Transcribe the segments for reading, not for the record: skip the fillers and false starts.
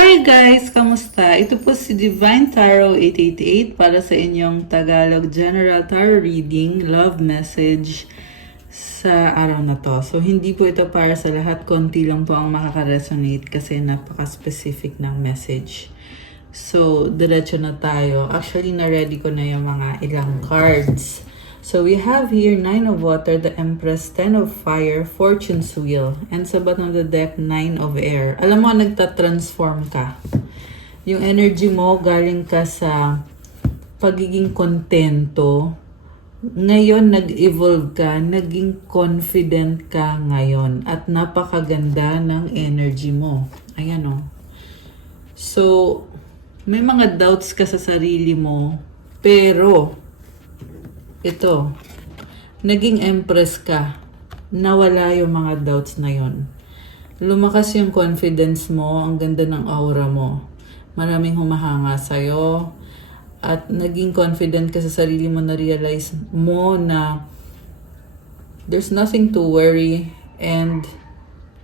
Hi guys! Kamusta? Ito po si Divine Tarot 888 para sa inyong Tagalog General Tarot Reading Love Message sa araw na to. So, hindi po ito para sa lahat. Konti lang po ang makaka-resonate kasi napaka-specific ng message. So, diretso na tayo. Actually, na-ready ko na yung mga ilang cards. So, we have here 9 of Water, the Empress, 10 of Fire, Fortune's Wheel, and sa bottom of the deck, 9 of Air. Alam mo, nagta-transform ka. Yung energy mo, galing ka sa pagiging kontento. Ngayon, nag-evolve ka, naging confident ka ngayon. At napakaganda ng energy mo. Ayan o. So, may mga doubts ka sa sarili mo, pero ito, naging empress ka, nawala yung mga doubts na yon. Lumakas yung confidence mo, ang ganda ng aura mo. Maraming humahanga sa'yo, at naging confident ka sa sarili mo, na-realize mo na there's nothing to worry, and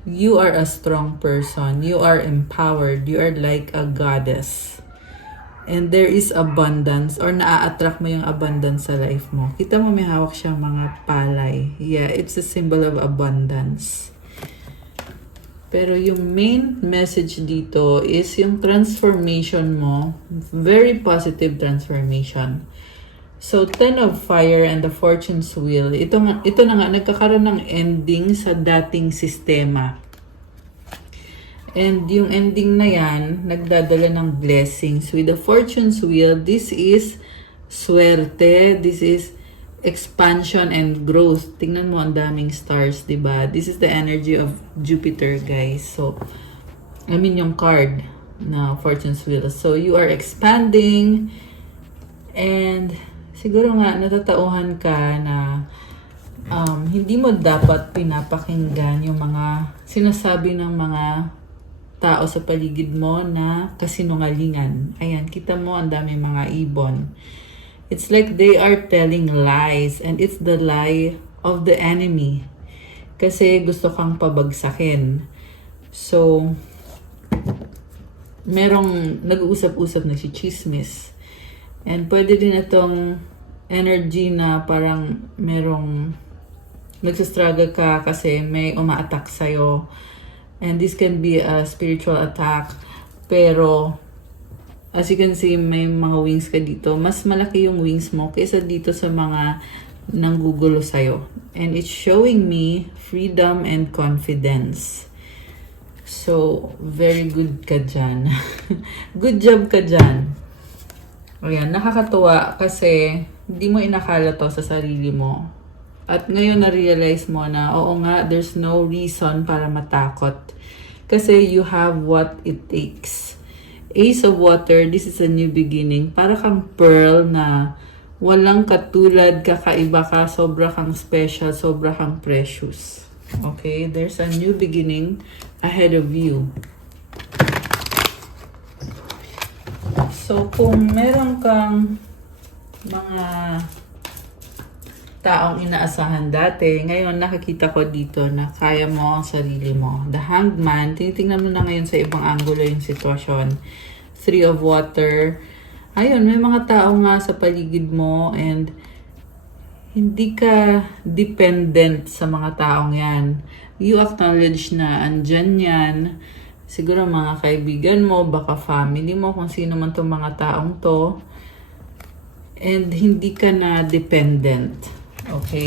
you are a strong person. You are empowered. You are like a goddess. And there is abundance, or naa-attract mo yung abundance sa life mo. Kita mo may hawak siyang mga palay. Yeah, it's a symbol of abundance. Pero yung main message dito is yung transformation mo. Very positive transformation. So, 10 of Fire and the Fortune's Wheel. Ito na nga, nagkakaroon ng ending sa dating sistema. And yung ending na yan, nagdadala ng blessings. With the Fortune's Wheel, this is swerte, this is expansion and growth. Tingnan mo, ang daming stars, diba? This is the energy of Jupiter, guys. So, I mean yung card na Fortune's Wheel. So, you are expanding, and siguro nga, natatauhan ka na hindi mo dapat pinapakinggan yung mga sinasabi ng mga tao sa paligid mo na kasinungalingan. Ayan, kita mo ang dami mga ibon. It's like they are telling lies, and it's the lie of the enemy. Kasi gusto kang pabagsakin. So, merong nag-uusap-usap na si chismis. And pwede din itong energy na parang merong nagsastruggle ka kasi may uma-attack sa'yo. And this can be a spiritual attack. Pero, as you can see, may mga wings ka dito. Mas malaki yung wings mo kaysa dito sa mga nanggugulo sa'yo. And it's showing me freedom and confidence. So, very good ka dyan. Good job ka dyan. Ayan, nakakatuwa kasi hindi mo inakala to sa sarili mo. At ngayon na-realize mo na, oo nga, there's no reason para matakot. Kasi you have what it takes. Ace of Water, this is a new beginning. Para kang pearl na walang katulad, kakaiba ka, sobra kang special, sobra kang precious. Okay, there's a new beginning ahead of you. So, kung meron kang mga taong inaasahan dati, ngayon nakikita ko dito na kaya mo ang sarili mo. The Hanged Man, tinitingnan mo na ngayon sa ibang angulo yung sitwasyon. 3 of Water. Ayun, may mga tao nga sa paligid mo, and hindi ka dependent sa mga taong yan. You acknowledge na andyan yan. Siguro mga kaibigan mo, baka family mo, kung sino man tong mga taong to. And hindi ka na dependent. Okay?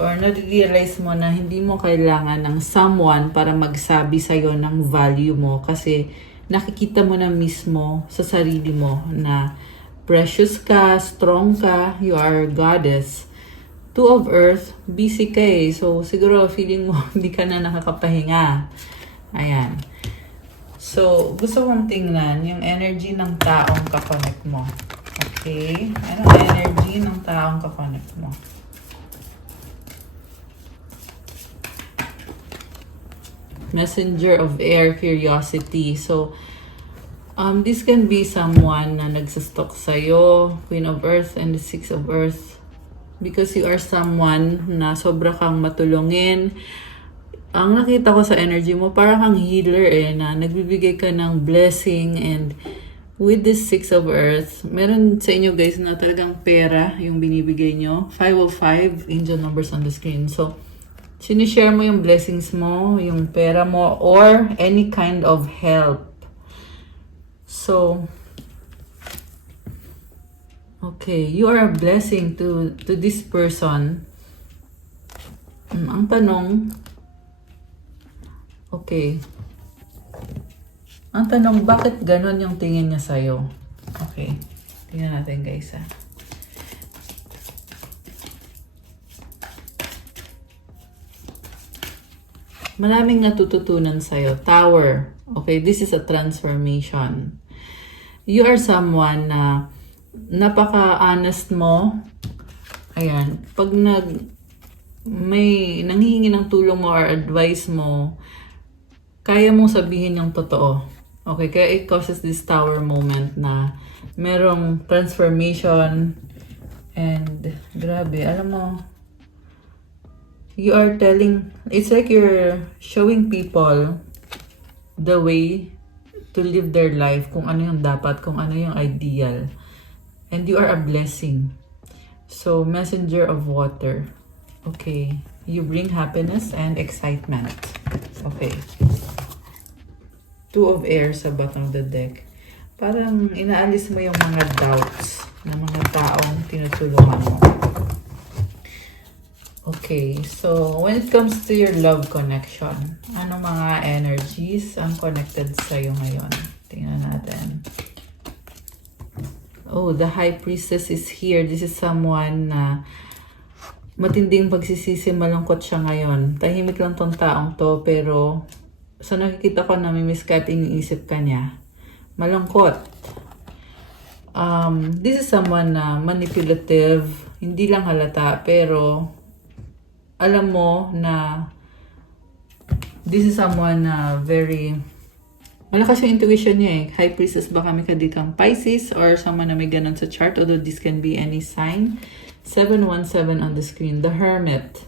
Or na-realize mo na hindi mo kailangan ng someone para magsabi sa'yo ng value mo, kasi nakikita mo na mismo sa sarili mo na precious ka, strong ka, you are a goddess. 2 of Earth, busy ka eh. So, siguro feeling mo hindi ka na nakakapahinga. Ayan. So, gusto kong tingnan yung energy ng taong kakonect mo. Okay? Anong energy ng taong kakonect mo? Messenger of Air, Curiosity. So, this can be someone na nagsastalk sa'yo, Queen of Earth and the 6 of Earth. Because you are someone na sobra kang matulungin. Ang nakita ko sa energy mo, parang kang healer na nagbibigay ka ng blessing, and with this Six of Earth, meron sa inyo guys na talagang pera yung binibigay nyo. 505, angel numbers on the screen. So, sinishare mo yung blessings mo, yung pera mo, or any kind of help. So, okay, you are a blessing to this person. Ang tanong, okay. Ang tanong, bakit ganon yung tingin niya sa'yo? Okay. Tingnan natin guys Maraming natututunan sa'yo. Tower. Okay, this is a transformation. You are someone na napaka-honest mo. Ayan. Pag may nanghihingi ng tulong mo or advice mo, kaya mong sabihin yung totoo. Okay, kaya it causes this tower moment na merong transformation, and grabe, alam mo, you are telling, it's like you're showing people the way to live their life, kung ano yung dapat, kung ano yung ideal. And you are a blessing. So, messenger of water. Okay. You bring happiness and excitement. Okay. Two of air sa bottom of the deck. Parang inaalis mo yung mga doubts ng mga taong tinutulungan mo. Okay, so when it comes to your love connection, ano mga energies ang connected sa'yo ngayon? Tingnan natin. Oh, the High Priestess is here. This is someone na matinding pagsisisi, malungkot siya ngayon. Tahimik lang tong taong to, pero sa nakikita ko, namimiss ka at iniisip ka niya. Malungkot. This is someone na manipulative, hindi lang halata, pero alam mo na this is someone na very malakas yung intuition niya High Priestess, baka may kadikang Pisces or someone na may ganun sa chart, although this can be any sign. 717 on the screen. The Hermit.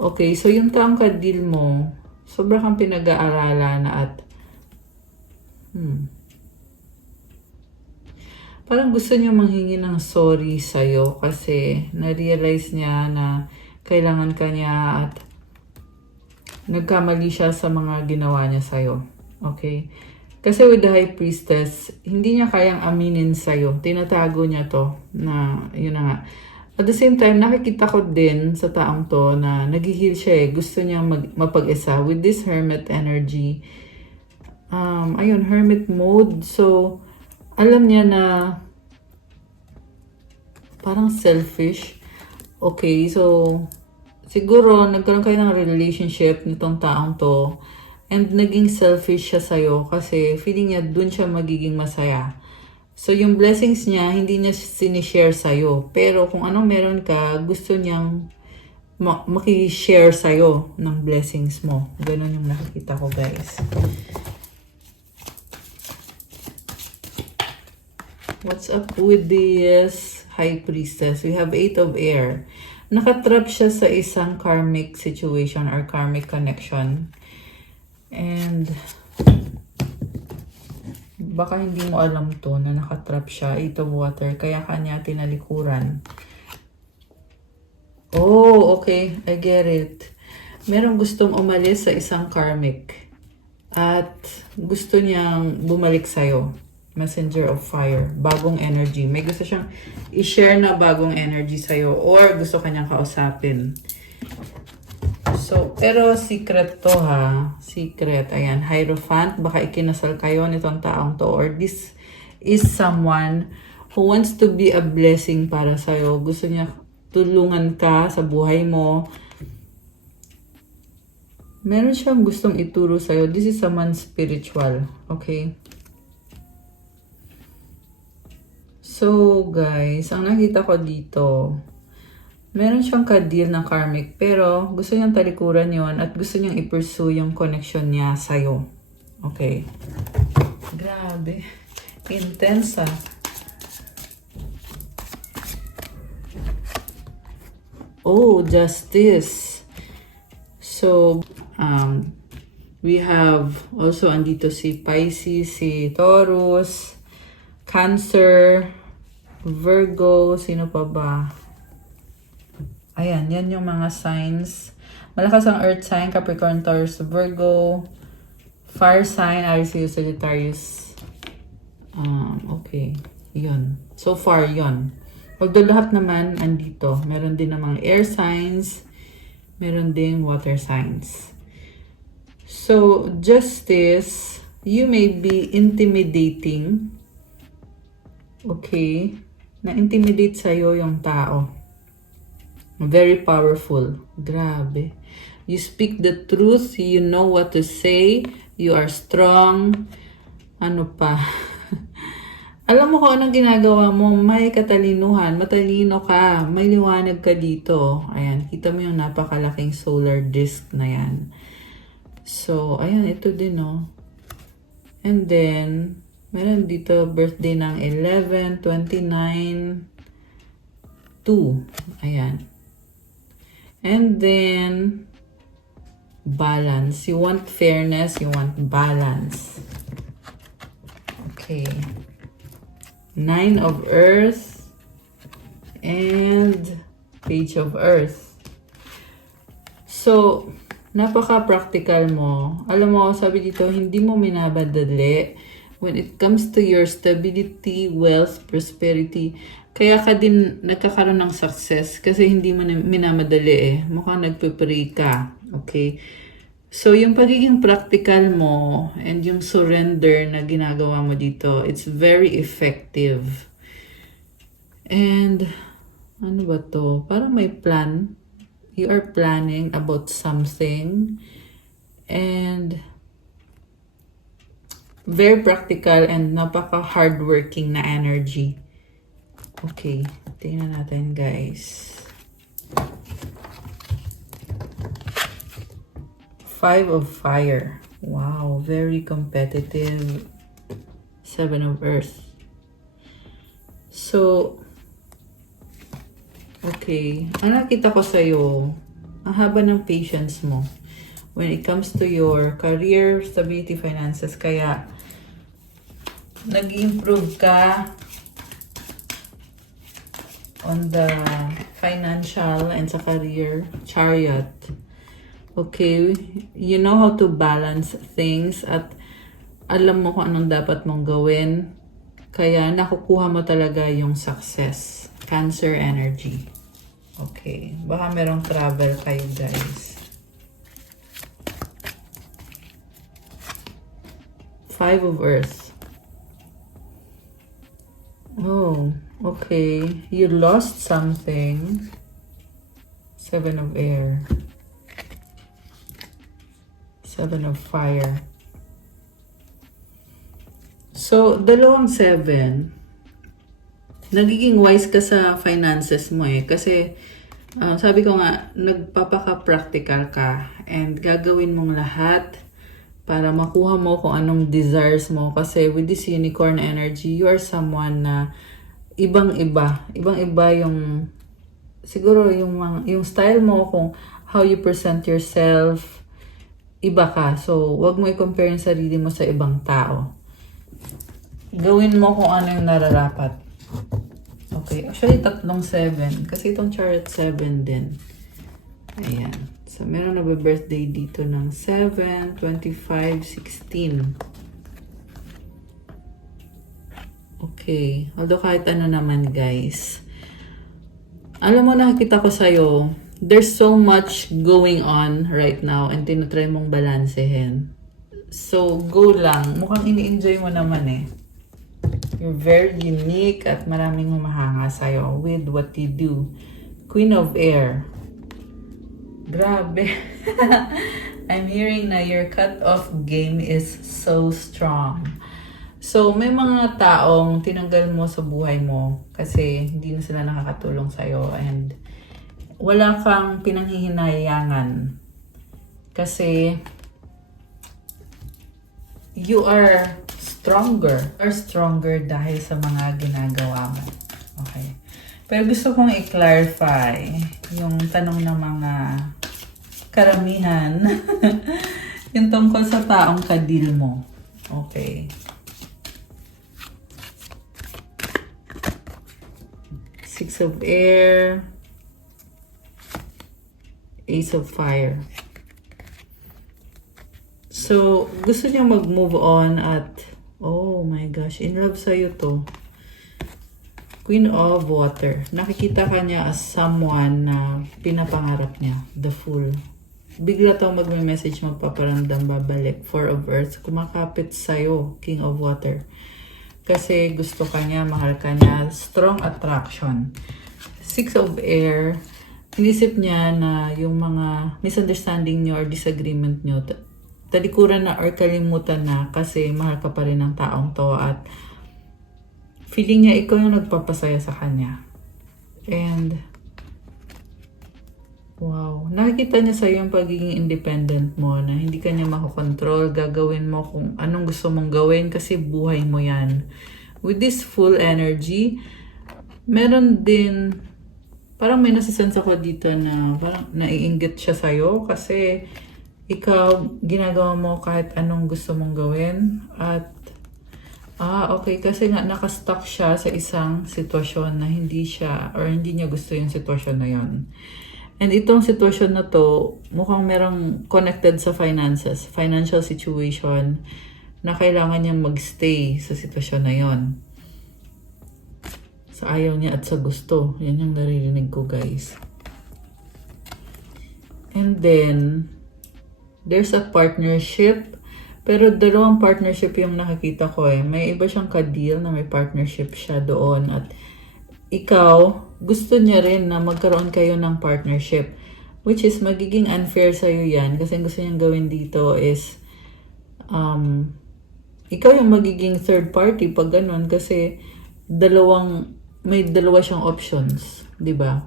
Okay, so yung taong kadil mo, sobra kang pinag-aaralan at parang gusto niya manghingi ng sorry sa'yo kasi na-realize niya na kailangan ka niya at nagkamali siya sa mga ginawa niya sa'yo. Okay? Kasi with the High Priestess, hindi niya kayang aminin sa'yo. Tinatago niya to na, yun na nga. At the same time, nakikita ko din sa taong to na nag-heal siya Gusto niya mapag-isa with this Hermit energy. Ayun, Hermit mode. So, alam niya na parang selfish. Okay, so siguro nagkaroon kayo ng relationship nitong taong to and naging selfish siya sa'yo kasi feeling niya dun siya magiging masaya. So, yung blessings niya, hindi niya sinishare sa'yo. Pero kung anong meron ka, gusto niyang makishare sa'yo ng blessings mo. Ganon yung nakikita ko, guys. What's up with this High Priestess? We have 8 of air. Nakatrap siya sa isang karmic situation or karmic connection. And baka hindi mo alam to na nakatrap siya. 8 of water. Kaya kanya tinalikuran. Oh, okay. I get it. Merong gustong umalis sa isang karmic. At gusto niyang bumalik sa'yo. Messenger of fire. Bagong energy. May gusto siyang i-share na bagong energy sa'yo. Or gusto kanyang kausapin. So, pero secret to ha. Secret. Ayan. Hierophant. Baka ikinasal kayo nitong taong to. Or this is someone who wants to be a blessing para sa'yo. Gusto niya tulungan ka sa buhay mo. Meron siyang gustong ituro sa'yo. This is someone spiritual. Okay? So, guys, ang nakita ko dito, meron siyang ka-deal ng karmic, pero gusto niyang talikuran yon at gusto niyang i-pursue yung connection niya sa'yo. Okay. Grabe. Intense Oh, justice. So, we have also andito si Pisces, si Taurus, Cancer, Virgo, sino pa ba? Ayan, yan yung mga signs. Malakas ang Earth sign, Capricorn, Taurus, Virgo, Fire sign, Aries, Leo, Sagittarius. Okay, yun. So far, yun. Although lahat naman andito, meron din namang air signs, meron ding water signs. So, Justice, you may be intimidating. Okay? Na-intimidate sa'yo yung tao. Very powerful. Grabe. You speak the truth. You know what to say. You are strong. Ano pa? Alam mo kung anong ginagawa mo. May katalinuhan. Matalino ka. May liwanag ka dito. Ayan. Kita mo yung napakalaking solar disk na yan. So, ayan. Ito din, oh. And then, meron dito birthday ng 11, 29, 2. Ayan. And then, balance. You want fairness, you want balance. Okay. 9 of Earth and Page of Earth. So, napaka-practical mo. Alam mo, sabi dito, hindi mo minabadali when it comes to your stability, wealth, prosperity. Kaya ka din nagkakaroon ng success kasi hindi mo minamadali eh. Mukhang nagpe-pray ka. Okay? So, yung pagiging practical mo and yung surrender na ginagawa mo dito, it's very effective. And, ano ba to? Parang may plan. You are planning about something. And, very practical and napaka-hardworking na energy. Okay, tingnan natin guys. 5 of Fire. Wow, very competitive. 7 of Earth. So, okay. Ang nakita ko sa'yo, ang haba ng patience mo when it comes to your career, stability, finances. Kaya, nag-improve ka on the financial and sa career. Chariot. Okay, you know how to balance things at alam mo kung anong dapat mong gawin. Kaya nakukuha mo talaga yung success. Cancer energy. Okay, baka merong travel kayo guys. 5 of Earth. Oh, okay. You lost something. 7 of Air. 7 of Fire. So, dalawang 7. Nagiging wise ka sa finances mo eh. Kasi, sabi ko nga, nagpapaka-practical ka. And gagawin mong lahat para makuha mo kung anong desires mo. Kasi with this unicorn energy, you are someone na ibang-iba. Ibang-iba yung, siguro yung style mo, kung how you present yourself, iba ka. So, wag mo i-compare yung sarili mo sa ibang tao. Gawin mo kung ano yung nararapat. Okay. Actually, 3 7. Kasi itong chart 7 din. Ayan. So, meron na ba birthday dito ng 7, 25, 16. Okay. Although kahit ano naman guys. Alam mo, nakikita ko sa'yo, there's so much going on right now and tinutry mong balansehin. So, go lang. Mukhang ini-enjoy mo naman eh. You're very unique at maraming humahanga sa'yo with what you do. Queen of Air. Grabe. I'm hearing na your cut-off game is so strong. So, may mga taong tinanggal mo sa buhay mo kasi hindi na sila nakakatulong sa'yo and wala kang pinanghihinayangan kasi you are stronger. You are stronger dahil sa mga ginagawa mo. Okay. Pero gusto kong i-clarify yung tanong ng mga karamihan. Yung tungkol sa taong kadil mo. Okay. Six of Air. Ace of Fire. So, gusto niya mag-move on at, oh my gosh, in love sa'yo to. Queen of Water. Nakikita ka niya as someone na pinapangarap niya. The Fool. Bigla to magme-message, magpaparamdam, babalik. Four of Earth. Kumakapit sa'yo, King of Water. Kasi gusto ka niya, mahal ka niya. Strong attraction. Six of Air. Inisip niya na yung mga misunderstanding niyo or disagreement niyo, talikuran na or kalimutan na kasi mahal ka pa rin ng taong to at feeling niya ikaw yung nagpapasaya sa kanya. And wow, nakikita niya sa'yo yung pagiging independent mo na hindi ka niya makokontrol, gagawin mo kung anong gusto mong gawin kasi buhay mo yan. With this full energy, meron din parang may nasisense ako dito na parang naiinggit siya sa'yo kasi ikaw ginagawa mo kahit anong gusto mong gawin at okay, kasi nga nakastuck siya sa isang sitwasyon na hindi siya or hindi niya gusto yung sitwasyon na yon. And itong sitwasyon na to mukhang merong connected sa finances, financial situation na kailangan niyang magstay sa sitwasyon na yon. Sa ayaw niya at sa gusto. Yan yung naririnig ko, guys. And then, there's a partnership. Pero dalawang partnership yung nakikita ko eh. May iba siyang ka-deal na may partnership siya doon. At ikaw, gusto niya rin na magkaroon kayo ng partnership. Which is magiging unfair sa'yo yan. Kasi ang gusto niyang gawin dito is ikaw yung magiging third party pag ganun. Kasi may dalawa siyang options, di ba?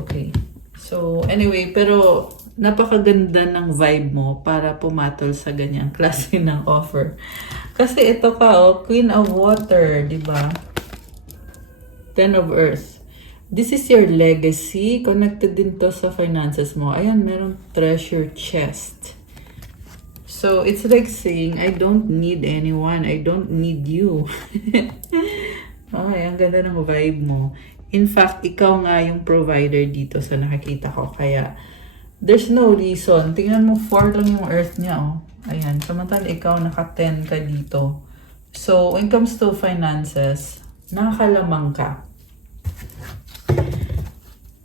Okay. So, anyway, pero napakaganda ng vibe mo para pumatol sa ganyang klase ng offer. Kasi ito ka, Queen of Water, di ba? Ten of Earth. This is your legacy. Connected din to sa finances mo. Ayan, merong treasure chest. So, it's like saying, I don't need anyone. I don't need you. Okay, ang ganda ng vibe mo. In fact, ikaw nga yung provider dito sa nakikita ko. Kaya, there's no reason. Tingnan mo, 4 lang yung earth niya, oh. Ayan, samantala ikaw naka-10 ka dito. So, when it comes to finances, nakakalamang ka.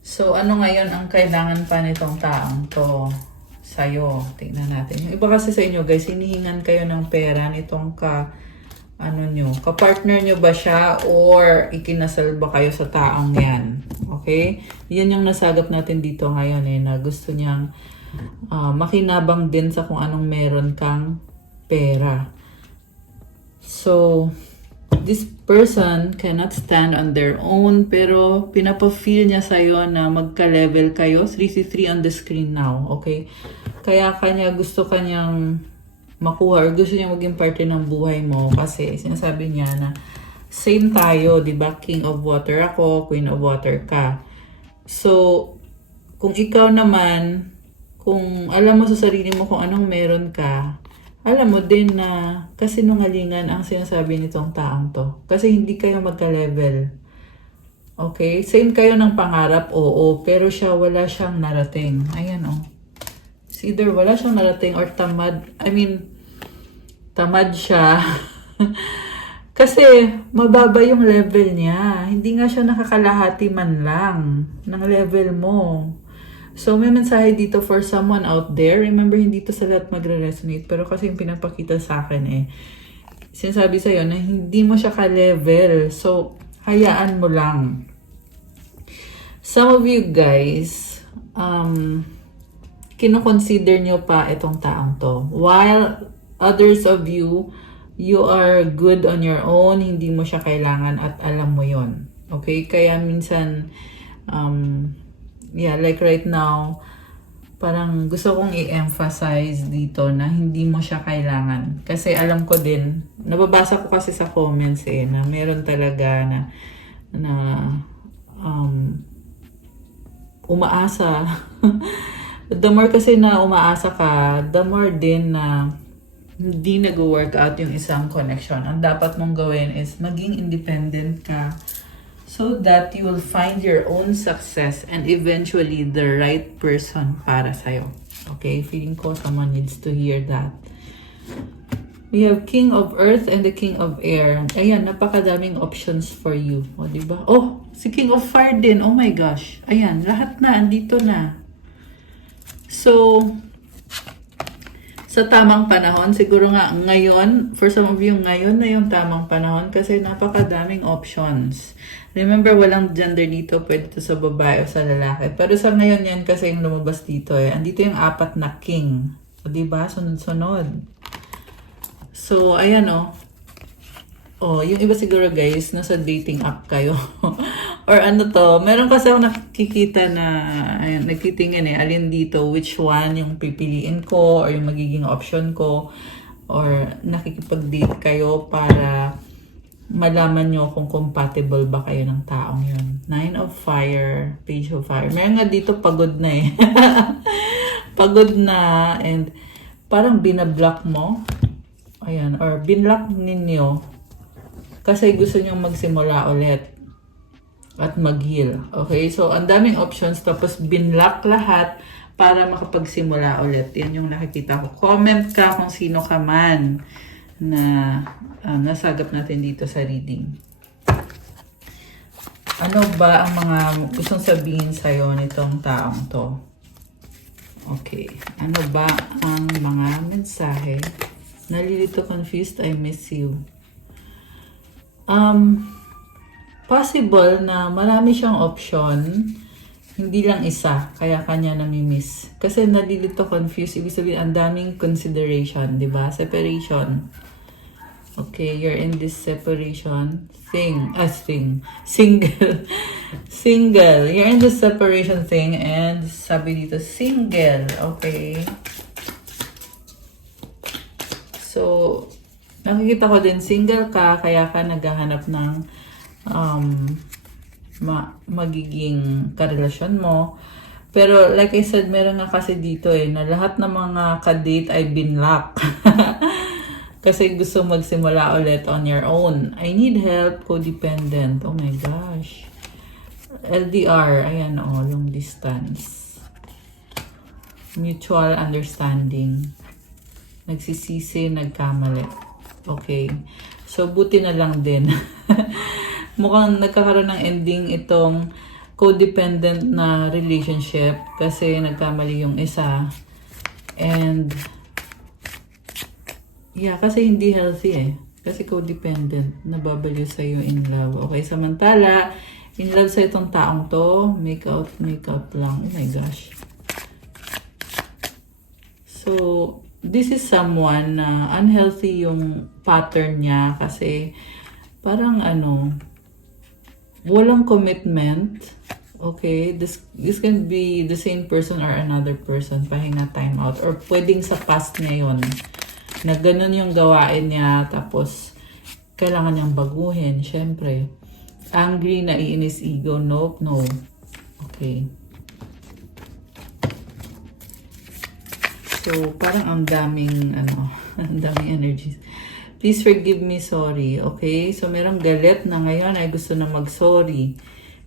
So, ano ngayon ang kailangan pa nitong taong to sa'yo? Tingnan natin. Yung iba kasi sa inyo, guys, hinihingan kayo ng pera nitong kapartner nyo ba siya or ikinasal ba kayo sa taong yan? Okay? Yan yung nasagap natin dito ngayon na gusto niyang makinabang din sa kung anong meron kang pera. So, this person cannot stand on their own pero pinapa-feel niya sa'yo na magka-level kayo. 3 on the screen now. Okay? Kaya gusto kanyang makuha or gusto niya maging parte ng buhay mo kasi sinasabi niya na same tayo, di ba? King of Water ako, Queen of Water ka. So, kung ikaw naman, kung alam mo sa sarili mo kung anong meron ka, alam mo din na kasinungalingan ang sinasabi nitong taong to. Kasi hindi kayo magka-level. Okay? Same kayo ng pangarap, oo, pero wala siyang narating. Ayan, oh. Either wala siyang narating or tamad. Tamad siya. Kasi mababa yung level niya. Hindi nga siya nakakalahati man lang ng level mo. So may mensahe dito for someone out there. Remember, hindi to sa lahat magre-resonate. Pero kasi yung pinapakita sa akin sinasabi sa'yo na hindi mo siya ka-level. So, hayaan mo lang. Some of you guys, kino-consider nyo pa itong taong to. While others of you, you are good on your own, hindi mo siya kailangan at alam mo yon. Okay? Kaya minsan, like right now, parang gusto kong i-emphasize dito na hindi mo siya kailangan. Kasi alam ko din, nababasa ko kasi sa comments na meron talaga na umaasa The more kasi na umaasa ka, the more din na hindi nag-work out yung isang connection. Ang dapat mong gawin is maging independent ka so that you will find your own success and eventually the right person para sa'yo. Okay? Feeling ko someone needs to hear that. We have King of Earth and the King of Air. Ayan, napakadaming options for you. O, diba? Oh, si King of Fire din. Oh my gosh. Ayan, lahat na. Andito na. So, sa tamang panahon, siguro nga ngayon, for some of you, ngayon na yung tamang panahon kasi napakadaming options. Remember, walang gender dito, pwede to sa babae o sa lalaki. Pero sa ngayon yan kasi yung lumabas dito eh. Andito yung 4 na king. O diba? Sunod-sunod. So, ayan o. Oh, yung iba siguro guys, nasa dating app kayo. Or ano to, meron kasi ako nakikita na, ayan, nagtitingin eh, alin dito, which one yung pipiliin ko, or yung magiging option ko, or nakikipag-date kayo para malaman nyo kung compatible ba kayo ng taong yun. 9 of Fire, Page of Fire. Meron nga dito pagod na eh. Pagod na, and parang binablock mo. Ayan, or binlock ninyo kasi gusto nyong magsimula ulit at mag-heal. Okay? So, ang daming options tapos binlock lahat para makapagsimula ulit. Yan yung nakikita ko. Comment ka kung sino ka man na nasagap natin dito sa reading. Ano ba ang mga gustong sabihin sa'yo nitong taong to? Okay. Ano ba ang mga mensahe? Nalilito, confused, I miss you. Possible na marami siyang option, hindi lang isa, kaya kanya namimiss. Kasi nalilito, confused, ibig sabihin ang daming consideration, di ba? Separation. Okay, you're in this separation single. Single. You're in this separation thing and sabi dito, single. Okay. So, nakikita ko din, single ka, kaya ka naghahanap ng magiging karelasyon mo. Pero, like I said, meron nga kasi dito eh, na lahat ng mga ka-date ay binlock. Kasi gusto magsimula ulit on your own. I need help, codependent. Oh my gosh. LDR, ayan o, long distance. Mutual understanding. Nagsisisi, nagkamali. Okay. So, buti na lang din. Mukhang nagkakaroon ng ending itong codependent na relationship kasi nagkamali yung isa. And, yeah, kasi hindi healthy eh. Kasi codependent, nababaliw sa'yo in love. Okay, samantala, in love sa itong taong to, make out lang. Oh my gosh. So, this is someone na unhealthy yung pattern niya kasi parang walang commitment. Okay, this can be the same person or another person, pahinga, time out, or pwedeng sa past niya yun na ganun yung gawain niya tapos kailangan niyang baguhin. Syempre, angry, naiinis, ego, nope, no. Okay. So, parang ang daming, ang daming energies. Please forgive me, sorry. Okay? So, merong galit na ngayon ay gusto na mag-sorry.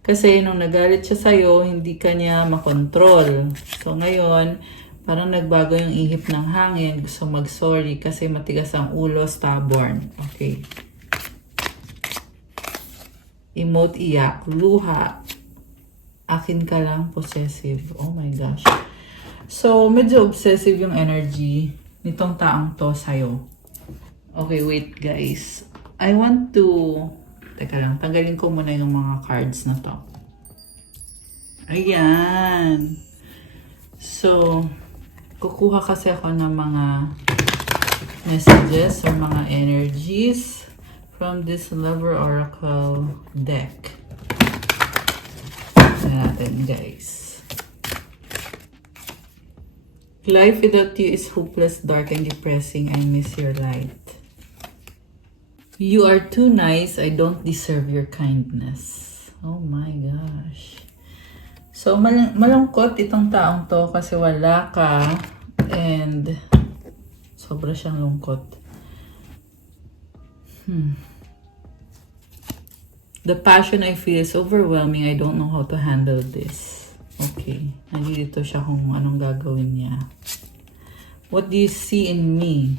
Kasi nung nagalit siya sa'yo, hindi ka niya makontrol. So, ngayon, parang nagbago yung ihip ng hangin. Gusto mag-sorry kasi matigas ang ulo, stubborn. Okay. Emote, iyak, luha. Akin ka lang, possessive. Oh my gosh. So, medyo obsessive yung energy nitong taong to sa'yo. Okay, wait guys. I want to... Teka lang, tanggalin ko muna yung mga cards na to. Ayan. So, kukuha kasi ako ng mga messages or mga energies from this Lover Oracle deck. Ayan natin guys. Life without you is hopeless, dark, and depressing. I miss your light. You are too nice. I don't deserve your kindness. Oh my gosh. So, malungkot itong taong to kasi wala ka and sobra siyang lungkot. The passion I feel is overwhelming. I don't know how to handle this. Okay. Nandito siya kung anong gagawin niya. What do you see in me?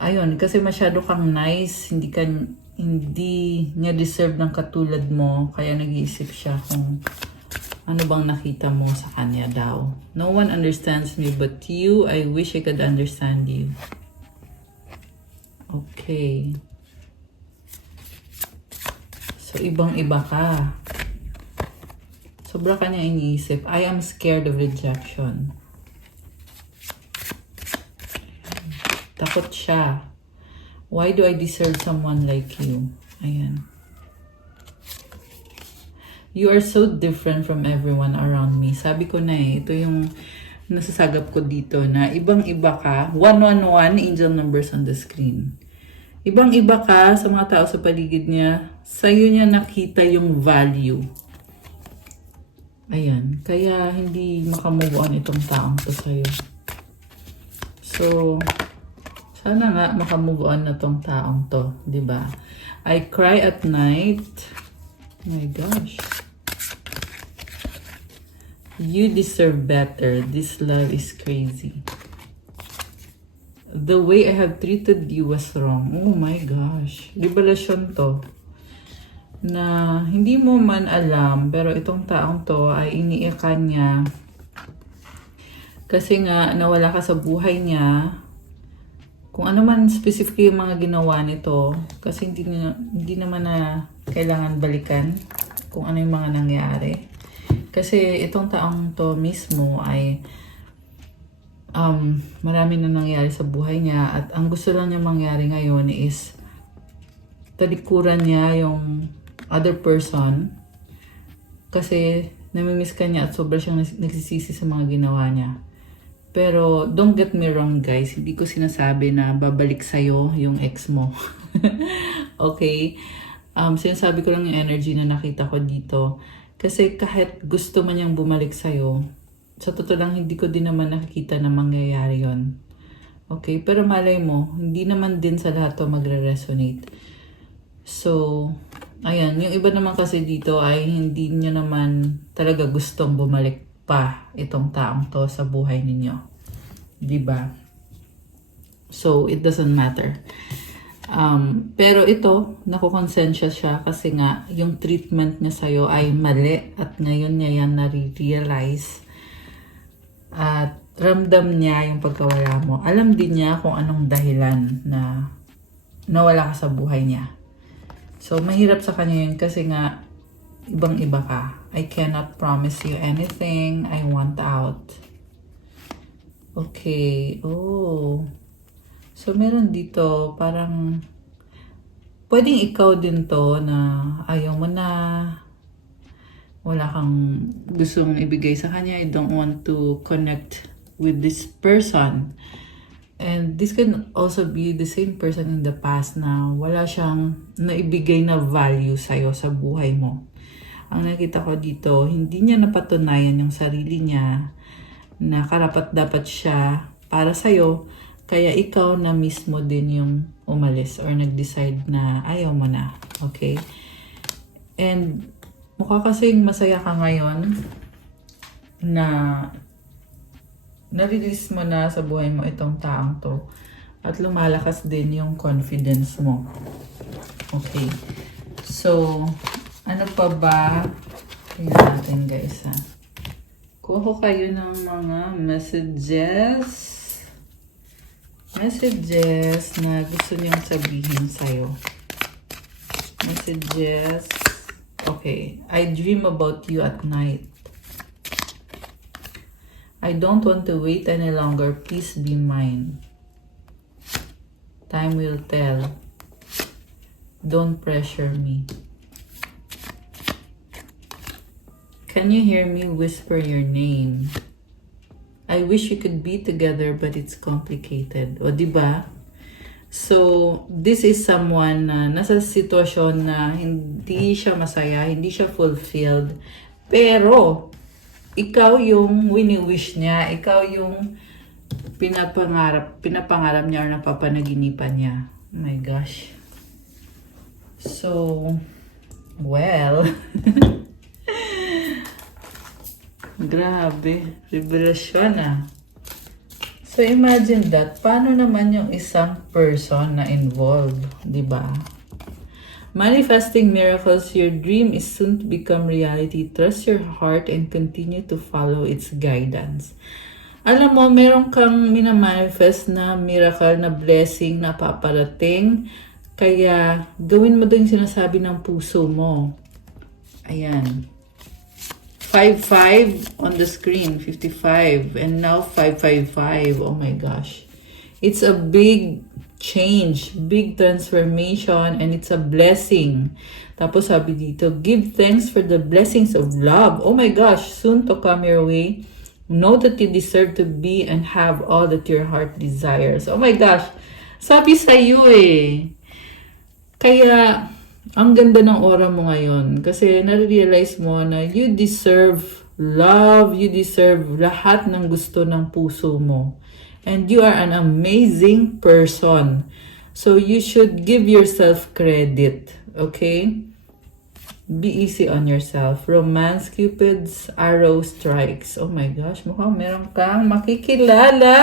Ayun, kasi masyado kang nice. Hindi niya deserve ng katulad mo. Kaya nag-iisip siya kung ano bang nakita mo sa kanya daw. No one understands me but you. I wish I could understand you. Okay. So, ibang-iba ka. Sobra ka niya iniisip. I am scared of rejection. Takot siya. Why do I deserve someone like you? Ayan. You are so different from everyone around me. Sabi ko na ito yung nasasagap ko dito na ibang-iba ka. 111 angel numbers on the screen. Ibang-iba ka sa mga tao sa paligid niya. Sa'yo niya nakita yung value. Ayan. Kaya hindi makamove on itong taong to sa'yo. So, sana nga makamove on na tong taong to. Diba? I cry at night. Oh my gosh. You deserve better. This love is crazy. The way I have treated you was wrong. Oh my gosh. Revelasyon to. Na hindi mo man alam, pero itong taong to ay iniiyakan niya. Kasi nga, nawala ka sa buhay niya. Kung ano man specific yung mga ginawa nito, kasi hindi naman na kailangan balikan kung ano yung mga nangyari. Kasi itong taong to mismo ay marami na nangyari sa buhay niya at ang gusto lang niya mangyari ngayon is talikuran niya yung other person kasi namimiss ka niya at sobra siyang nagsisisi sa mga ginawa niya. Pero don't get me wrong guys, hindi ko sinasabi na babalik sa'yo yung ex mo. Okay? Sinasabi ko lang yung energy na nakita ko dito kasi kahit gusto man niyang bumalik sa'yo, sa totoo lang, hindi ko din naman nakikita na mangyayari yon. Okay? Pero malay mo, hindi naman din sa lahat to magre-resonate. So, ayan. Yung iba naman kasi dito ay hindi nyo naman talaga gustong bumalik pa itong taong to sa buhay ninyo. Diba? So, it doesn't matter. Pero ito, nakukonsensya siya kasi nga, yung treatment niya sa'yo ay mali at ngayon niya yan nare-realize. At ramdam niya yung pagkawala mo. Alam din niya kung anong dahilan na nawala ka sa buhay niya. So, mahirap sa kanya yun kasi nga ibang-iba ka. I cannot promise you anything. I want out. Okay. Oh. So, meron dito parang pwedeng ikaw din to na ayaw mo na. Wala kang gustong ibigay sa kanya. I don't want to connect with this person. And this can also be the same person in the past na wala siyang naibigay na value sa'yo sa buhay mo. Ang nakita ko dito, hindi niya napatunayan yung sarili niya na karapat-dapat siya para sa'yo. Kaya ikaw na mismo din yung umalis or nag-decide na ayaw mo na. Okay? And mukha kasing masaya ka ngayon na na-release mo na sa buhay mo itong taong to at lumalakas din yung confidence mo. Okay. So, ano pa ba? Tingnan natin guys ha. Kuha ko kayo ng mga messages. Messages na gusto niyong sabihin sa'yo. Messages. Okay, I dream about you at night. I don't want to wait any longer. Please be mine. Time will tell. Don't pressure me. Can you hear me whisper your name? I wish we could be together but it's complicated. O diba? So, this is someone na nasa sitwasyon na hindi siya masaya, hindi siya fulfilled, Pero, ikaw yung wini-wish niya, ikaw yung pinapangarap niya or napapanaginipan niya. Oh my gosh. So, well, grabe, revelasyon ah. So, imagine that. Paano naman yung isang person na involved, di ba? Manifesting miracles, your dream is soon to become reality. Trust your heart and continue to follow its guidance. Alam mo, meron kang minamanifest na miracle, na blessing na paparating. Kaya, gawin mo din yung sinasabi ng puso mo. Ayan. 55 on the screen, 55. And now, 555. Oh my gosh. It's a big change, big transformation, and it's a blessing. Tapos sabi dito, give thanks for the blessings of love. Oh my gosh, soon to come your way. Know that you deserve to be and have all that your heart desires. Oh my gosh, sabi sa iyo eh. Kaya, ang ganda ng aura mo ngayon. Kasi nare-realize mo na you deserve love, you deserve lahat ng gusto ng puso mo. And you are an amazing person. So you should give yourself credit. Okay? Be easy on yourself. Romance Cupid's arrow strikes. Oh my gosh, mukhang meron kang makikilala.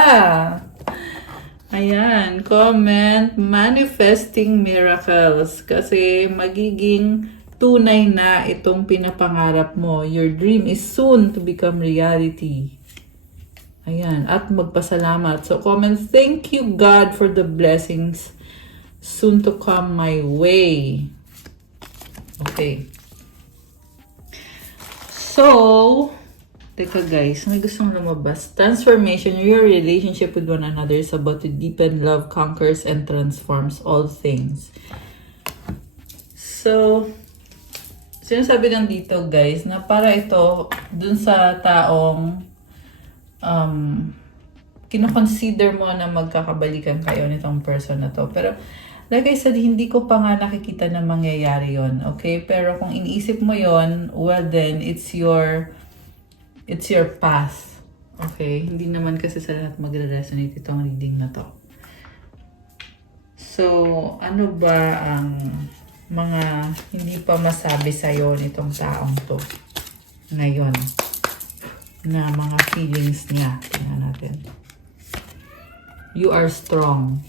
Ayan, comment, manifesting miracles. Kasi magiging tunay na itong pinapangarap mo. Your dream is soon to become reality. Ayan, at magpasalamat. So, comment, thank you God for the blessings soon to come my way. Okay. So, teka guys, may gustong lumabas. Transformation, your relationship with one another is about to deepen love, conquers, and transforms all things. So, sinasabi lang dito guys, na para ito dun sa taong kinoconsider mo na magkakabalikan kayo nitong person na to. Pero, like I said, hindi ko pa nga nakikita na mangyayari yon, okay? Pero kung iniisip mo yon, well then, it's your path. Okay? Hindi naman kasi sa lahat magre-resonate itong reading na to. So, ano ba ang mga hindi pa masabi sa'yo nitong taong to ngayon? Na mga feelings niya. Tingnan natin. You are strong.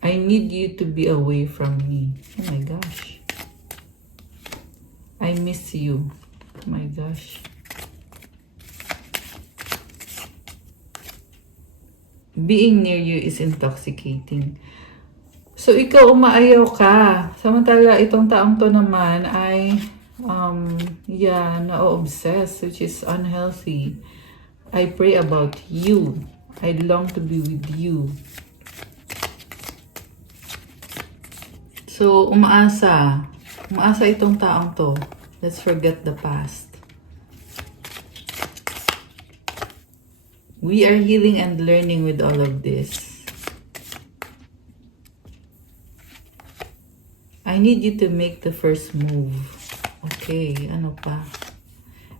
I need you to be away from me. Oh my gosh. I miss you. Oh my gosh. Being near you is intoxicating. So, ikaw umaayaw ka. Samantala, itong taong to naman ay na-obsess, which is unhealthy. I pray about you. I long to be with you. So, umaasa. Umaasa itong taong to. Let's forget the past. We are healing and learning with all of this. I need you to make the first move. Okay, ano pa?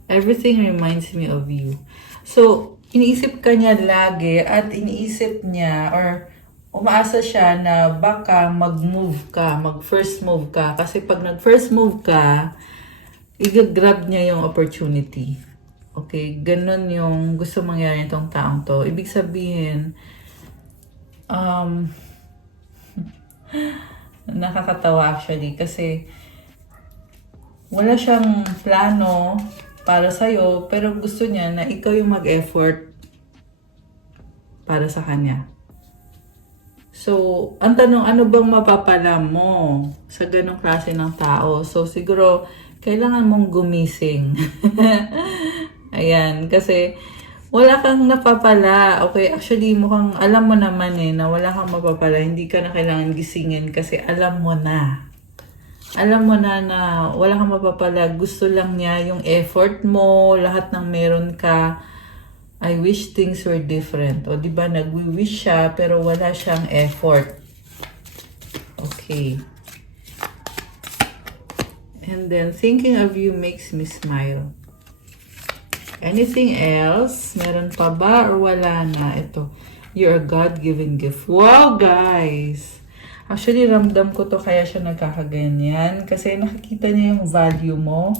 Everything reminds me of you. So, iniisip ka niya lagi at iniisip niya or umaasa siya na baka mag-move ka, mag-first move ka. Kasi pag nag-first move ka, i-grab niya yung opportunity. Okay, ganun yung gusto mangyari nitong taong to. Ibig sabihin, nakakatawa actually kasi wala siyang plano para sa'yo, pero gusto niya na ikaw yung mag-effort para sa kanya. So, ang tanong, ano bang mapapala mo sa ganong klase ng tao? So, siguro, kailangan mong gumising. Ayan, kasi wala kang napapala. Okay, actually, mukhang alam mo naman na wala kang mapapala. Hindi ka na kailangan gisingin kasi alam mo na. Alam mo na wala kang mapapala. Gusto lang niya yung effort mo, lahat ng meron ka. I wish things were different. O diba, nag-wish siya pero wala siyang effort. Okay. And then, thinking of you makes me smile. Anything else? Meron pa ba or wala na? Ito, you're a God-given gift. Wow, guys! Actually, ramdam ko to kaya siya nagkakaganyan. Kasi nakikita niya yung value mo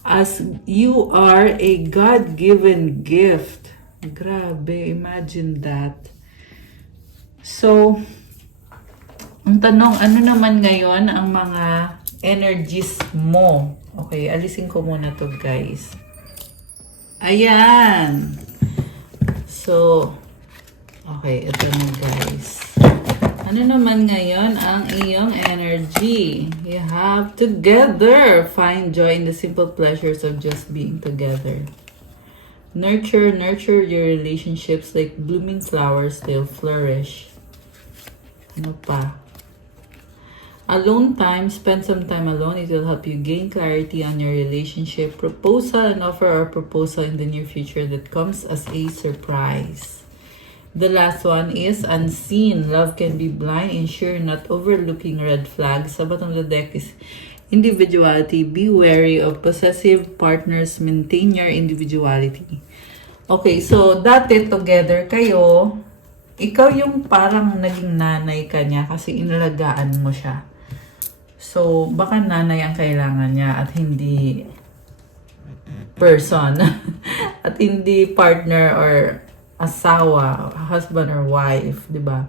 as you are a God-given gift. Grabe, imagine that. So, ang tanong, ano naman ngayon ang mga energies mo? Okay, alisin ko muna to, guys. Ayan. So, okay, ito na, guys. Ano naman ngayon ang iyong energy? You have together. Find joy in the simple pleasures of just being together. Nurture your relationships like blooming flowers, they'll flourish. Ano pa? Alone time, spend some time alone. It will help you gain clarity on your relationship. Proposal and offer a proposal in the near future that comes as a surprise. The last one is unseen. Love can be blind. Ensure not overlooking red flags. Sa bottom of the deck is individuality. Be wary of possessive partners. Maintain your individuality. Okay, so dati together kayo, ikaw yung parang naging nanay ka niya kasi inalagaan mo siya. So, baka nanay ang kailangan niya at hindi person. At hindi partner or asawa, husband or wife, di ba?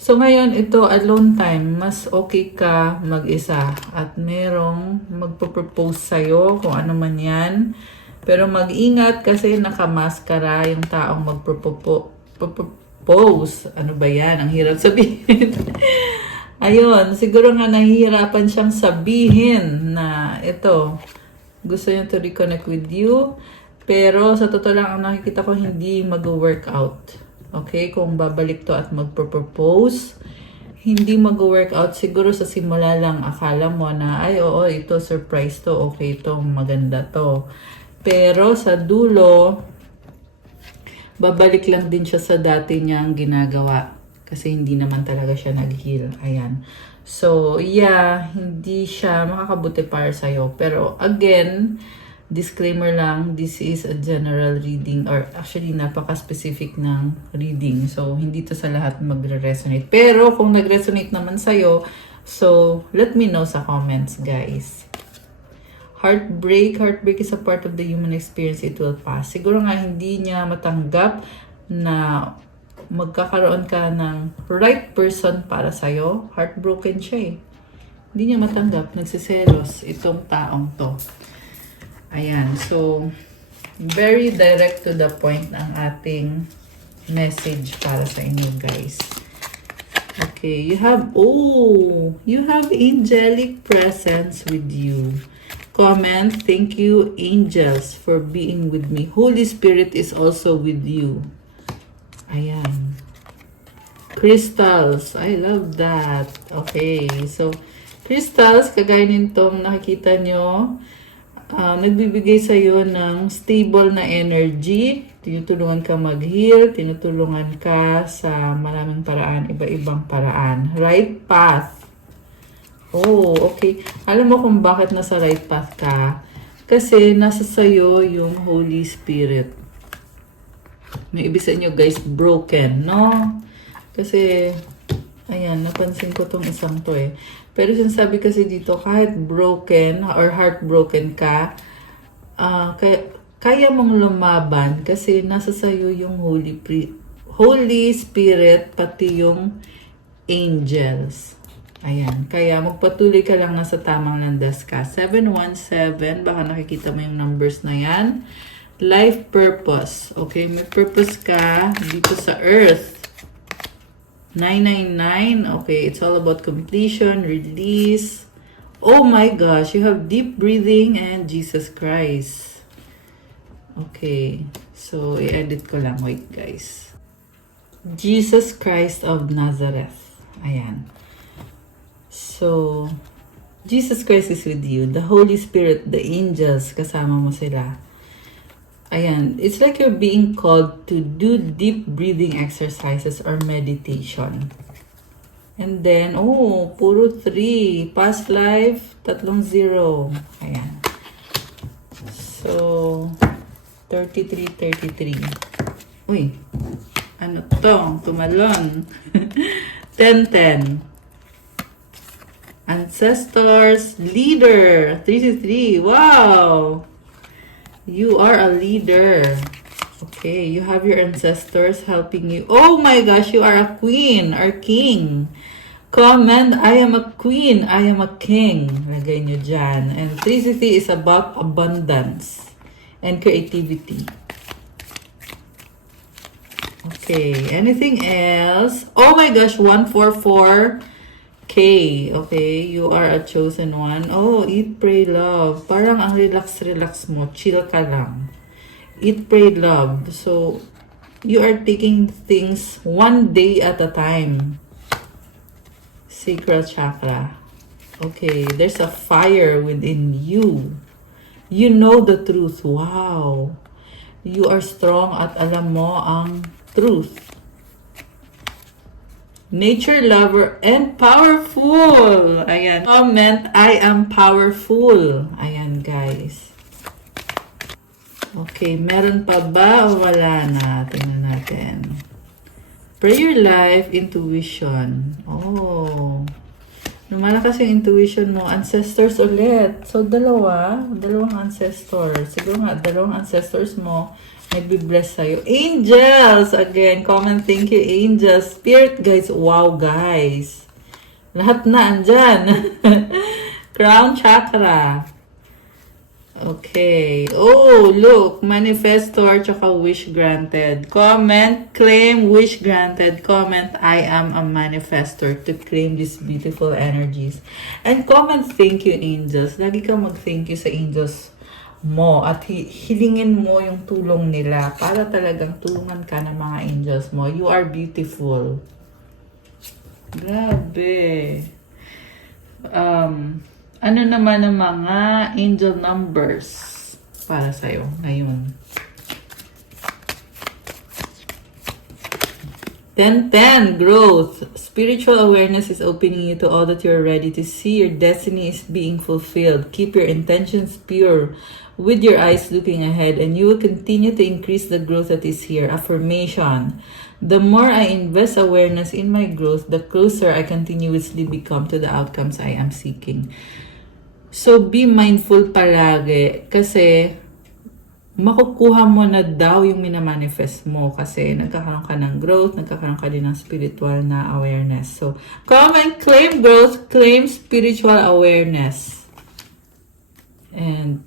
So, ngayon, ito, alone time, mas okay ka mag-isa at merong magpo-propose sa'yo kung ano man yan. Pero mag-ingat kasi nakamaskara yung taong magpropose. Ano ba yan? Ang hirap sabihin. Ayun, siguro nga nahihirapan siyang sabihin na ito, gusto niya to reconnect with you. Pero sa totoo lang, ang nakikita ko hindi mag-work out. Okay? Kung babalik to at magpropose, hindi mag-work out. Siguro sa simula lang akala mo na, ay oo, ito surprise to, okay to, maganda to. Pero sa dulo, babalik lang din siya sa dati niyang ginagawa. Kasi hindi naman talaga siya nag-heal. Ayan. So, yeah, hindi siya makakabuti para sa'yo. Pero, again, disclaimer lang, this is a general reading or actually napaka-specific ng reading. So, hindi to sa lahat magre-resonate. Pero, kung nag-resonate naman sa'yo, so, let me know sa comments, guys. Heartbreak is a part of the human experience. It will pass. Siguro nga hindi niya matanggap na magkakaroon ka ng right person para sa'yo. Heartbroken siya eh. Hindi niya matanggap. Nagsiselos itong taong to. Ayan. So, very direct to the point ang ating message para sa inyo, guys. Okay. You have angelic presence with you. Comment, thank you, angels, for being with me. Holy Spirit is also with you. Ayan. Crystals. I love that. Okay. So, crystals, kagaya nitong nakikita nyo, nagbibigay sa'yo ng stable na energy. Tinutulungan ka mag-heal. Tinutulungan ka sa maraming paraan, iba-ibang paraan. Right path. Oh, okay. Alam mo kung bakit nasa right path ka? Kasi nasa sayo yung Holy Spirit. May ibig sa inyo, guys, broken, no? Kasi, ayan, napansin ko tong isang to eh. Pero sinasabi kasi dito, kahit broken or heartbroken ka, kaya mong lumaban kasi nasa sayo yung Holy Spirit, pati yung angels. Ayan, kaya magpatuloy ka lang nasa tamang landas ka. 717, baka nakikita mo yung numbers na yan. Life purpose. Okay, may purpose ka dito sa earth. 999. Okay, it's all about completion, release. Oh my gosh, you have deep breathing and Jesus Christ. Okay, so i-edit ko lang. Wait, guys. Jesus Christ of Nazareth. Ayan. So, Jesus Christ is with you. The Holy Spirit, the angels, kasama mo sila. Ayan, it's like you're being called to do deep breathing exercises or meditation. And then, oh, puro 3. Past life, 3 0. Ayan. So, 33. Uy, ano to? Tumalon. 10. Ancestors, leader, 3. Wow! You are a leader. Okay, you have your ancestors helping you. Oh my gosh, you are a queen or king. Comment, I am a queen, I am a king. Lagay nyo dyan. And 3 is about abundance and creativity. Okay, anything else? Oh my gosh, 144. Okay, you are a chosen one. Oh, eat, pray, love. Parang ang relax mo. Chill ka lang. Eat, pray, love. So, you are taking things one day at a time. Sacral chakra. Okay, there's a fire within you. You know the truth. Wow. You are strong at alam mo ang truth. Nature lover and powerful. Ayan. Comment, I am powerful. Ayan, guys. Okay, meron pa ba o wala na? Tingnan natin. Prayer life, intuition. Oh. Lumalakas yung intuition mo. Ancestors ulit. So, dalawang ancestors. Siguro nga, dalawang ancestors mo nagbe-bless sa'yo. Angels! Again, comment, thank you, angels. Spirit guides. Wow, guys. Lahat na andyan. Crown chakra. Okay. Oh, look. Manifestor tsaka wish granted. Comment, claim, wish granted. Comment, I am a manifestor to claim these beautiful energies. And comment, thank you, angels. Lagi kang mag-thank you sa angels mo at hilingin mo yung tulong nila para talagang tulungan ka ng mga angels mo. You are beautiful. Grabe. Ano naman ang mga angel numbers para sa'yo ngayon? 10, growth. Spiritual awareness is opening you to all that you're ready to see. Your destiny is being fulfilled. Keep your intentions pure with your eyes looking ahead, and you will continue to increase the growth that is here. Affirmation. The more I invest awareness in my growth, the closer I continuously become to the outcomes I am seeking. So, be mindful palagi kasi makukuha mo na daw yung minamanifest mo kasi nagkakaroon ka ng growth, nagkakaroon ka din ng spiritual na awareness. So, come and claim growth, claim spiritual awareness. And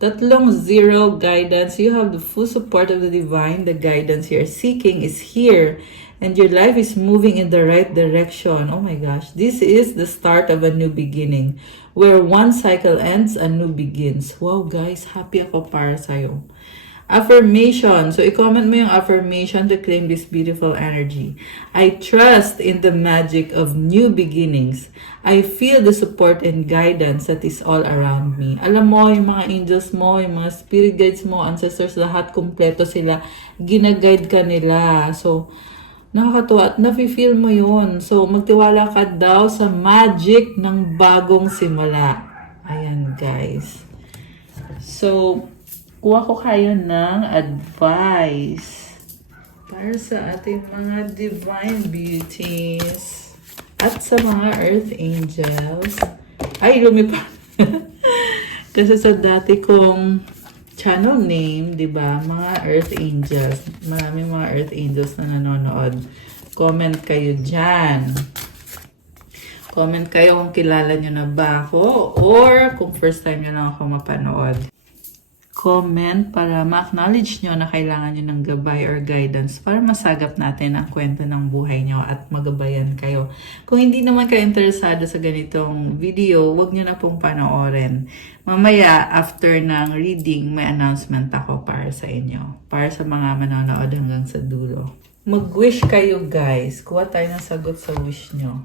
30 guidance. You have the full support of the divine. The guidance you're seeking is here. And your life is moving in the right direction. Oh my gosh. This is the start of a new beginning. Where one cycle ends, a new begins. Wow guys, happy ako para sa'yo. Affirmation. So, i-comment mo yung affirmation to claim this beautiful energy. I trust in the magic of new beginnings. I feel the support and guidance that is all around me. Alam mo, yung mga angels mo, yung mga spirit guides mo, ancestors, lahat kompleto sila. Ginaguide ka nila. So, nakakatuwa at nafe-feel mo yun. So, magtiwala ka daw sa magic ng bagong simula. Ayan, guys. So, kuha ko kayo ng advice para sa ating mga divine beauties at sa mga earth angels. Ay, lumipad. Kasi sa dati kong channel name, di ba, mga earth angels. Maraming mga earth angels na nanonood. Comment kayo dyan. Comment kayo kung kilala nyo na ba ako or kung first time nyo lang ako mapanood. Comment para ma-acknowledge nyo na kailangan nyo ng gabay or guidance para masagap natin ang kwento ng buhay nyo at magabayan kayo. Kung hindi naman kayo interesado sa ganitong video, huwag nyo na pong panoorin. Mamaya, after ng reading, may announcement ako para sa inyo. Para sa mga manonood hanggang sa dulo. Mag-wish kayo guys. Kuha tayo ng sagot sa wish nyo.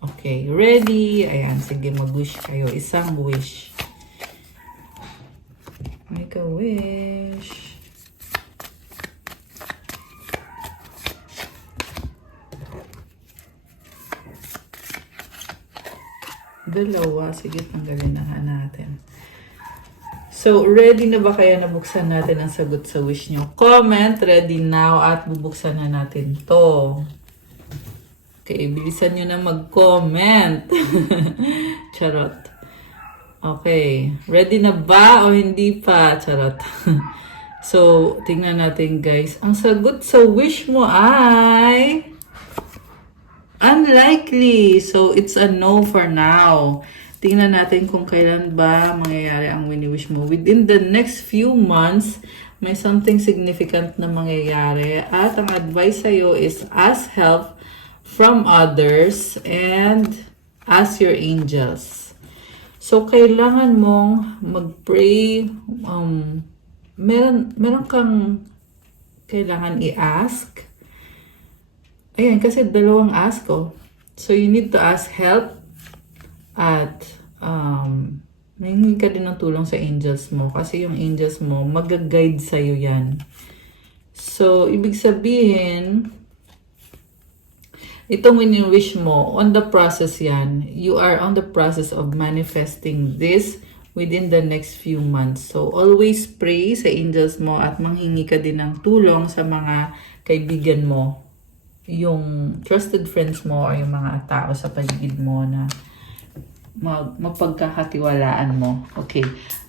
Okay, ready? Ayan, sige, mag-wish kayo. Isang wish. Make a wish. Dalawa. Sige, tanggalin na nga natin. So, ready na ba kaya nabuksan natin ang sagot sa wish nyo? Comment, ready now, at bubuksan na natin to. Okay, bilisan nyo na mag-comment. Charot. Okay, ready na ba o hindi pa? Charot. So, tingnan natin guys. Ang sagot sa wish mo ay unlikely. So, it's a no for now. Tingnan natin kung kailan ba mangyayari ang wini-wish mo. Within the next few months, may something significant na mangyayari. At ang advice sa'yo is ask help from others and ask your angels. So, kailangan mong mag-pray. Meron kang kailangan i-ask. Ayan, kasi dalawang ask ko. So, you need to ask help at mahingi ka din ng tulong sa angels mo. Kasi yung angels mo, mag-guide sa'yo yan. So, ibig sabihin, itong wini-wish mo, on the process yan, you are on the process of manifesting this within the next few months. So, always pray sa angels mo at manghingi ka din ng tulong sa mga kaibigan mo, yung trusted friends mo or yung mga tao sa paligid mo na mapagkakatiwalaan mo. Okay.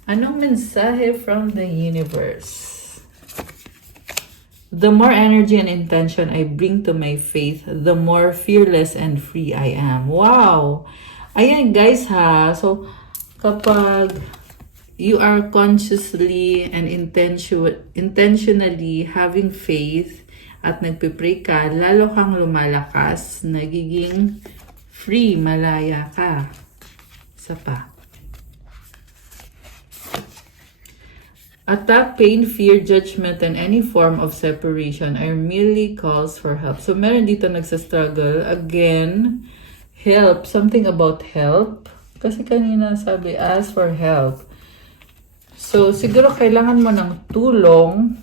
Anong mensahe from the universe? The more energy and intention I bring to my faith, the more fearless and free I am. Wow! Ayan guys ha. So, kapag you are consciously and intentionally having faith at nagpipray ka, lalo kang lumalakas, nagiging free, malaya ka. Isa pa. Attack, pain, fear, judgment, and any form of separation are merely calls for help. So, meron dito nagsastruggle. Again, help. Something about help. Kasi kanina sabi, ask for help. So, siguro kailangan mo ng tulong.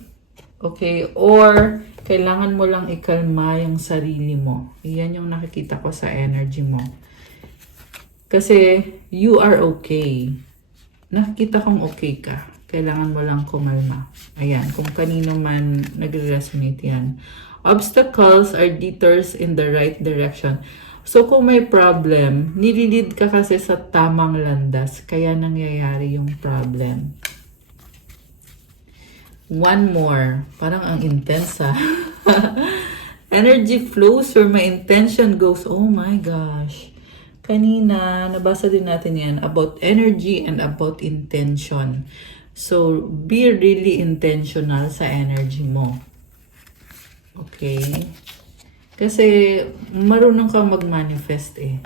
Okay? Or, kailangan mo lang ikalma yung sarili mo. Iyan yung nakikita ko sa energy mo. Kasi, you are okay. Nakikita kong okay ka. Kailangan mo lang kumalma. Ayan, kung kanino man nagre-resonate yan. Obstacles are detours in the right direction. So, kung may problem, nililid ka kasi sa tamang landas. Kaya nangyayari yung problem. One more. Parang ang intense ha. Energy flows where my intention goes. Oh my gosh. Kanina, nabasa din natin yan about energy and about intention. So, be really intentional sa energy mo. Okay? Kasi, marunong kang mag-manifest eh.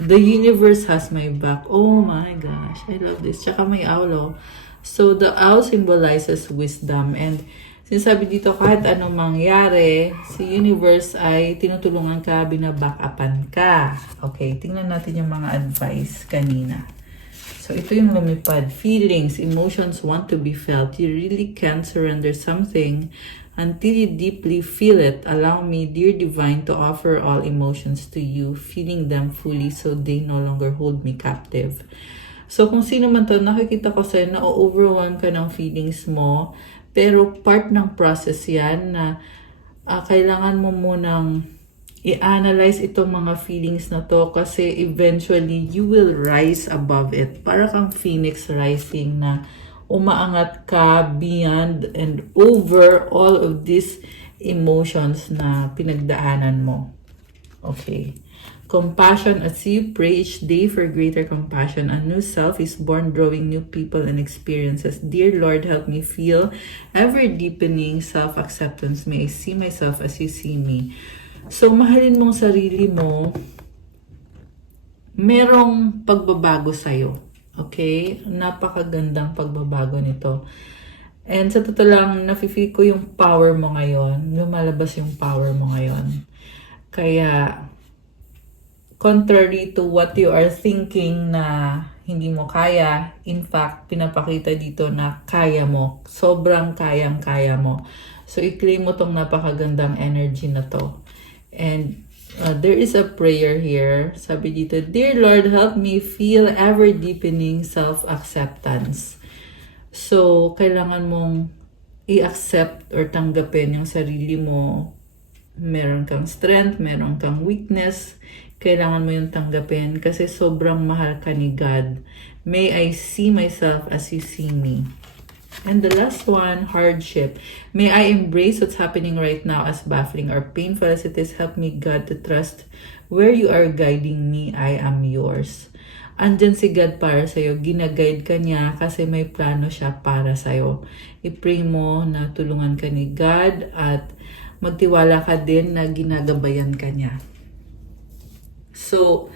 The universe has my back. Oh my gosh, I love this. Tsaka may owl. So, the owl symbolizes wisdom. And, sinasabi dito, kahit anong mangyari, si universe ay tinutulungan ka, binabackupan ka. Okay, tingnan natin yung mga advice kanina. So, ito yung lumipad. Feelings, emotions want to be felt. You really can't surrender something until you deeply feel it. Allow me, dear divine, to offer all emotions to you, feeling them fully so they no longer hold me captive. So, kung sino man to, nakikita ko sa'yo na overwhelm ka ng feelings mo, pero part ng process yan na kailangan mo munang i-analyze itong mga feelings na to kasi eventually you will rise above it. Para kang phoenix rising na umaangat ka beyond and over all of these emotions na pinagdaanan mo. Okay. Compassion, as you pray each day for greater compassion, a new self is born, drawing new people and experiences. Dear Lord, help me feel ever-deepening self-acceptance. May I see myself as you see me. So, mahalin mong sarili mo, merong pagbabago sa'yo. Okay? Napakagandang pagbabago nito. And sa totoo lang, nafe-feel ko yung power mo ngayon. Lumalabas yung power mo ngayon. Kaya, contrary to what you are thinking na hindi mo kaya, in fact, pinapakita dito na kaya mo. Sobrang kayang-kaya mo. So, i-claim mo tong napakagandang energy na to. And There is a prayer here. Sabi dito, Dear Lord, help me feel ever-deepening self-acceptance. So, kailangan mong i-accept or tanggapin yung sarili mo. Meron kang strength, meron kang weakness. Kailangan mo yung tanggapin kasi sobrang mahal ka ni God. May I see myself as you see me. And the last one, hardship. May I embrace what's happening right now as baffling or painful as it is. Help me, God, to trust where you are guiding me. I am yours. Andyan si God para sa'yo. Ginaguide ka niya kasi may plano siya para sa'yo. I-pray mo na tulungan ka ni God at magtiwala ka din na ginagabayan ka niya. So,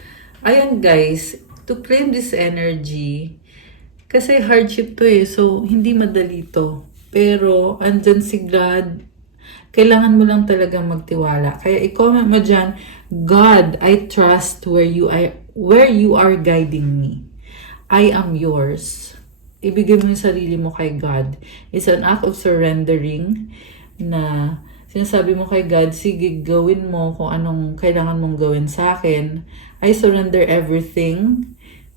ayan guys, to claim this energy, kasi hardship to so hindi madali to. Pero, andyan si God, kailangan mo lang talagang magtiwala. Kaya i-comment mo dyan, God, I trust where you are guiding me. I am yours. Ibigay mo yung sarili mo kay God. It's an act of surrendering na sinasabi mo kay God, sige, gawin mo kung anong kailangan mong gawin sa akin. I surrender everything.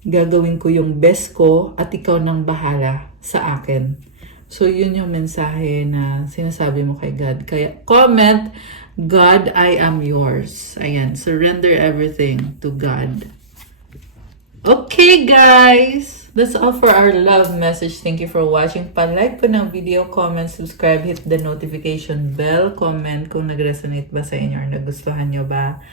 Gagawin ko yung best ko at ikaw nang bahala sa akin. So, yun yung mensahe na sinasabi mo kay God. Kaya, comment, God, I am yours. Ayan, surrender everything to God. Okay, guys! That's all for our love message. Thank you for watching. Pa-like po ng video, comment, subscribe, hit the notification bell, comment kung nag-resonate ba sa inyo or nagustuhan nyo ba.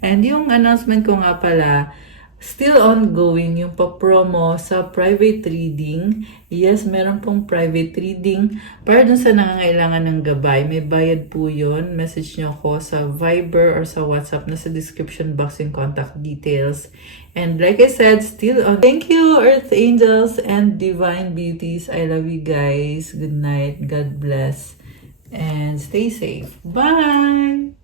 And yung announcement ko nga pala, still ongoing yung pa-promo sa private reading. Yes, meron pong private reading para dun sa nangangailangan ng gabay. May bayad po yun. Message nyo ko sa Viber or sa WhatsApp na sa description box yung contact details. And like I said, still on. Thank you, Earth Angels and Divine Beauties. I love you guys. Good night. God bless. And stay safe. Bye!